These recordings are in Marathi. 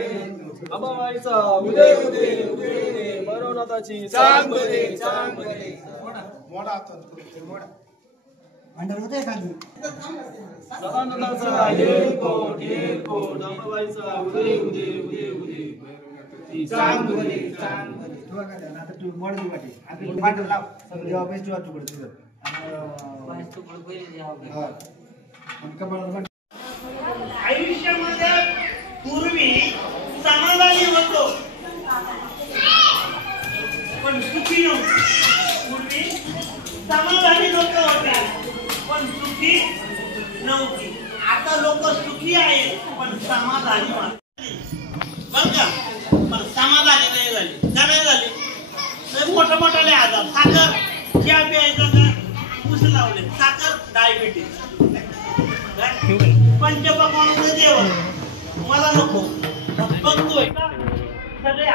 अंबाबाईचा उदय उदय उदय भैरवनाथाची चांग भरे चांग भरे मोडा मोडा अंडर उदय खाली सदानंदाचा एअरपोर्ट अंबाबाईचा उदय उदय उदय उदय भैरवनाथाची चांग भरे चांग भरे तुला काय आता तू मोड दे वाटे आपली पाठ लाव सगळे ऑफिस वर तू करतो पाच तू पहिले जाऊ हां पण कमळ आयुष्यामध्ये पूर्वी समाधानी होतो पण सुखी नव्हतो पूर्वी समाधानी लोक होते पण सुखी नव्हती आता लोक सुखी आहेत पण समाधानी बर का पण समाधानी नाही झाली का नाही झाली मोठे मोठाले आजार साखर चहा प्यायचा का ऊस लावले साखर डायबिटीज पंचपक्वान्न जेवण मला नको बघतोय का सगळे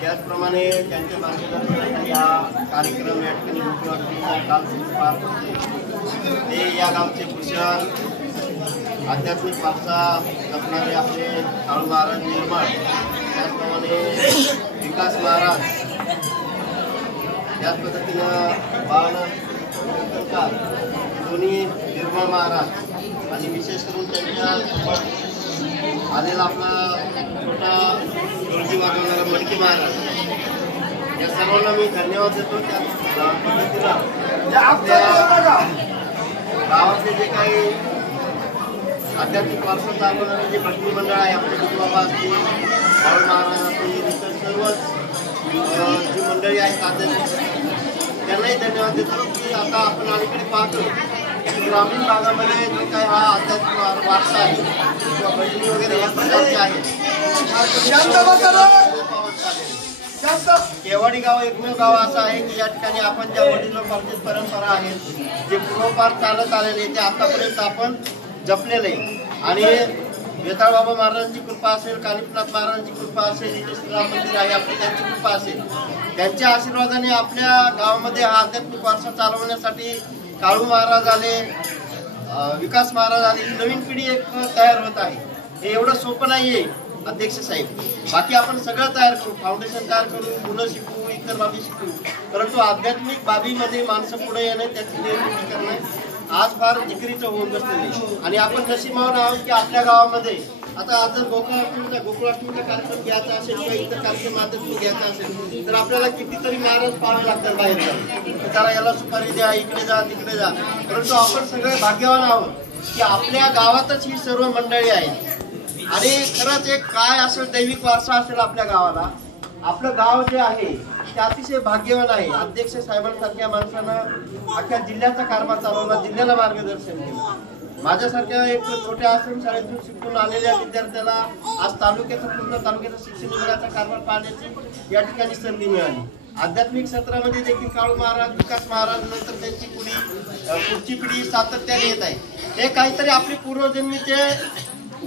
त्याचप्रमाणे त्यांच्या मार्गदर्शनाखाली हा कार्यक्रम या ठिकाणी काल पार पडते ते या गावचे भूषण आध्यात्मिक वारसा जपणारे आपले काळू महाराज निर्माण, त्याचप्रमाणे विकास महाराज, त्याच पद्धतीनं बाळ महाराज आणि विशेष करून त्यांच्या आलेला आपला छोटा ढोलकी वाजवणारा मडकी महाराज, या सर्वांना मी धन्यवाद देतो. त्या पद्धतीला गावातले जे काही आध्यात्मिक वारसा चालवणारे जे भक्ती मंडळ आहे, आपले गुरुबाबा असतील, बाळ महाराज असतील, इतर सर्वच जी मंडळी आहेत आध्यात्मिक, त्यांनाही धन्यवाद देतो की आता आपण अलीकडे पाहतो ग्रामीण भागामध्ये जो काही हा आध्यात्मिक वारसा आहे किंवा भजनी वगैरे या प्रकारचे आहेत. केवाडी गाव एकमेव गाव असं आहे की या ठिकाणी आपण ज्या वडिलोपार्जित परंपरा आहेत, जे पूर्वपार चालत आलेले ते आतापर्यंत आपण जपलेले आणि वेताळ बाबा महाराजांची कृपा असेल, कानिफनाथ महाराजांची कृपा असेल, इथे श्रीराम मंदिर आहे आपली त्यांची कृपा असेल, त्यांच्या आशीर्वादाने आपल्या गावामध्ये हा आध्यात्मिक वारसा चालवण्यासाठी काळू महाराज आले, विकास महाराज आले, ही नवीन पिढी एक तयार होत आहे. हे एवढं सोपं नाहीये अध्यक्ष साहेब. बाकी आपण सगळं तयार करू, फाउंडेशन तयार करू, मुलं शिकू, इतर बाबी शिकू, परंतु आध्यात्मिक बाबीमध्ये माणसं पुढे येणं, त्याची निर्मिती करणं आज फार जिकरीचं होऊन बसलेले. आणि आपण नशिबावर आहोत की आपल्या गावामध्ये आता आज जर गोकुळाष्टमीचा कार्यक्रम घ्यायचा असेल किंवा इतर कार्यक्रम आध्यात्मिक घ्यायचा असेल तर आपल्याला कितीतरी महाराज पाहावे लागतात बाहेर, त्याला याला सुपारी द्या, इकडे जा तिकडे जा. परंतु आपण सगळे भाग्यवान आहोत की आपल्या गावातच ही सर्व मंडळी आहेत. आणि खरंच एक काय असेल दैविक वारसा असेल आपल्या गावाला, आपलं गाव जे आहे ते अतिशय भाग्यवान आहे. अध्यक्ष साहेबांसारख्या माणसानं अख्ख्या जिल्ह्याचा कारभार चालवला, जिल्ह्याला मार्गदर्शन केलं. माझ्यासारख्या एक छोट्या आश्रम शाळेतून शिकून आलेल्या विद्यार्थ्याला आज पूर्ण तालुक्याचा शिक्षण विभागाचा कारभार पाहण्याची या ठिकाणी संधी मिळाली. आध्यात्मिक क्षेत्रामध्ये देखील काळू महाराज, विकास महाराज, नंतर त्यांची पुढची पिढी सातत्याने येत आहे. हे काहीतरी आपली पूर्वजन्मीचे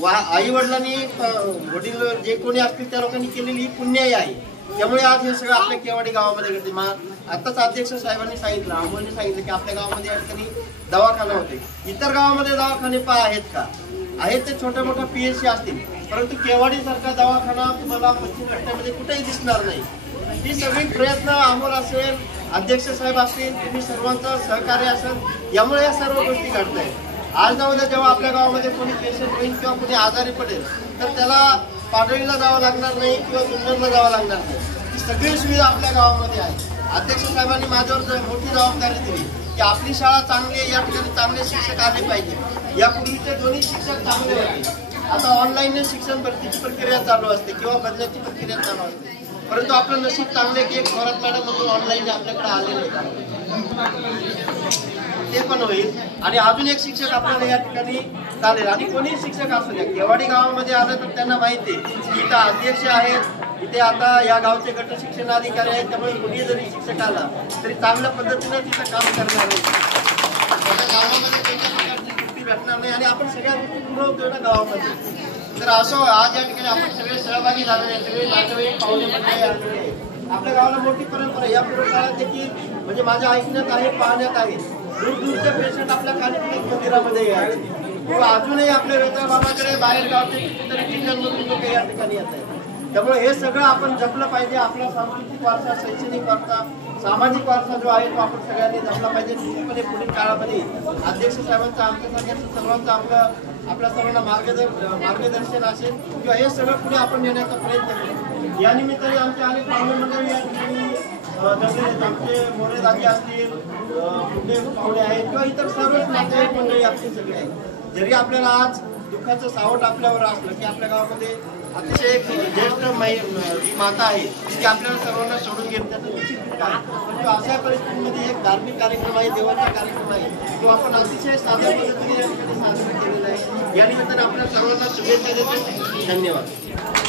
आई वडिलांनी वडील जे कोणी असतील त्या लोकांनी केलेली ही पुण्याई आहे. त्यामुळे आज हे सगळं आपल्या केवाडी गावामध्ये घडते. आताच अध्यक्ष साहेबांनी सांगितलं, अमोलने सांगितलं की आपल्या गावामध्ये या ठिकाणी दवाखाना होते. इतर गावामध्ये दवाखाने आहेत का? आहेत ते छोट्या मोठ्या PHC असतील, परंतु केवाडी सारखा दवाखाना तुम्हाला पश्चिम घाटामध्ये कुठेही दिसणार नाही. ही सगळी प्रयत्न अमोल असेल, अध्यक्ष साहेब असतील, तुम्ही सर्वांचं सहकार्य असेल, यामुळे या सर्व गोष्टी घडत आहेत. आज ना उद्या जेव्हा आपल्या गावामध्ये कोणी पेशंट होईल किंवा कोणी आजारी पडेल तर त्याला पाडळीला जावं लागणार नाही किंवा जुन्नरला जावं लागणार नाही. ही सगळी सुविधा आपल्या गावामध्ये आहे. अध्यक्ष साहेबांनी माझ्यावर मोठी जबाबदारी दिली की आपली शाळा चांगली आहे, या ठिकाणी चांगले शिक्षक आले पाहिजे. यापूर्वीचे दोन्ही शिक्षक चांगले होते, आता ऑनलाईन शिक्षण भरतीची प्रक्रिया चालू असते किंवा बदल्याची प्रक्रिया चालू असते. परंतु आपलं नशीब चांगले की एक थोरात मॅडम म्हणून ऑनलाईन आपल्याकडे आलेले ते पण होईल. आणि अजून एक शिक्षक आपल्याला या ठिकाणी चालेल. आणि कोणी शिक्षक असू द्या, केवाडी गावामध्ये आलं तर त्यांना माहिती आहे की इथं अध्यक्ष आहेत, इथे आता या गावचे गट शिक्षण अधिकारी आहेत. त्यामुळे कोणी जरी शिक्षक आला तरी चांगल्या पद्धतीने तिथं काम करणार नाही, गावामध्ये कोणत्या प्रकारची सुट्टी भेटणार नाही आणि आपण सगळ्या गोष्टी पुरवतो ना गावामध्ये. तर असं आज या ठिकाणी आपण सगळे सहभागी झालेले, सगळे नातेवाईक पाहुणे मंडळी आलेले. आपल्या गावाला मोठी परंपरा या पूर्व काळात देखील म्हणजे माझ्या ऐकण्यात आहे, पाहण्यात आहे, दूरदूरचे पेशंट आपल्या कानिफनाथ मंदिरामध्ये यायचे किंवा अजूनही आपल्या वेताळ बाबाकडे बाहेर गावचे कितीतरी जिल्ह्यांमधून लोक या ठिकाणी येत आहेत. त्यामुळे हे सगळं आपण जपलं पाहिजे. आपला सांस्कृतिक वारसा, शैक्षणिक वारसा, सामाजिक वारसा जो आहे तो आपण सगळ्यांनी जपला पाहिजे. निश्चितपणे पुढील काळामध्ये अध्यक्ष साहेबांचं, आमच्यासारख्या सर्वांचं आपल्या सर्वांना मार्गदर्शन असेल किंवा हे सगळं पुढे आपण नेण्याचा प्रयत्न करू. या निमित्ताने आमचे अनेक पाहुणे मंडळी या ठिकाणी जसे आमचे मोरे दाजी असतील, मोठे पाहुणे आहेत किंवा इतर सर्वच नातेवाईक मंडळी आपली सगळे आहेत. जरी आपल्याला आज दुःखाचं सावट आपल्यावर असलं की आपल्या गावामध्ये अतिशय एक ज्येष्ठ माता आहे की आपल्याला सर्वांना सोडून घेत त्याचं निश्चित आहे. परंतु अशा परिस्थितीमध्ये एक धार्मिक कार्यक्रम आहे, देवाचा कार्यक्रम आहे, तो आपण अतिशय साध्या पद्धतीने या ठिकाणी साजरा केलेला आहे. या निमित्ताने आपल्या सर्वांना शुभेच्छा देतो. धन्यवाद.